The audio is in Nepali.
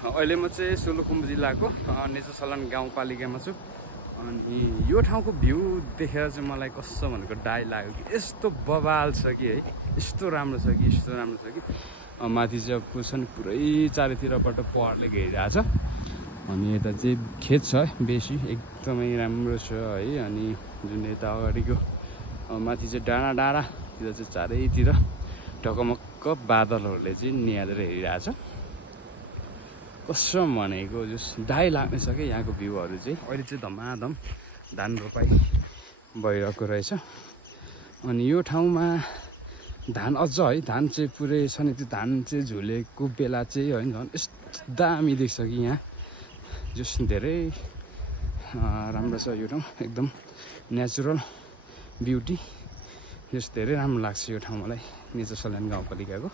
अहिले म चाहिँ सोलुखुम्बु जिल्लाको नेचर सल्यान गाउँपालिकामा छु। अनि यो ठाउँको भ्यू देखेर चाहिँ मलाई कस्तो भनेको डाइ लाग्यो कि यस्तो बवाल छ कि है, यस्तो राम्रो छ कि माथि चाहिँ पुग्छ नि पुरै चारैतिरबाट पहाडले घेरिरहेछ। अनि यता चाहिँ खेत छ बेसी, एकदमै राम्रो छ है। अनि जुन यता अगाडिको माथि चाहिँ डाँडातिर चाहिँ चारैतिर ढकमक्क बादलहरूले चाहिँ निहालेर हेरिरहेछ। कसम भनेको जस डाइ लाग्ने छ क्या यहाँको भ्यूहरू चाहिँ। अहिले चाहिँ धमाधम धान रोपाइ भइरहेको रहेछ। अनि यो ठाउँमा धान अझ है, धान चाहिँ पुरै छ नि, त्यो धान चाहिँ झुलेको बेला चाहिँ है झन् यस्तो दामी देख्छ कि यहाँ जस धेरै राम्रो छ यो ठाउँ, एकदम नेचुरल ब्युटी। जस धेरै राम्रो लाग्छ यो ठाउँ मलाई, नेचर सल्यान गाउँपालिकाको।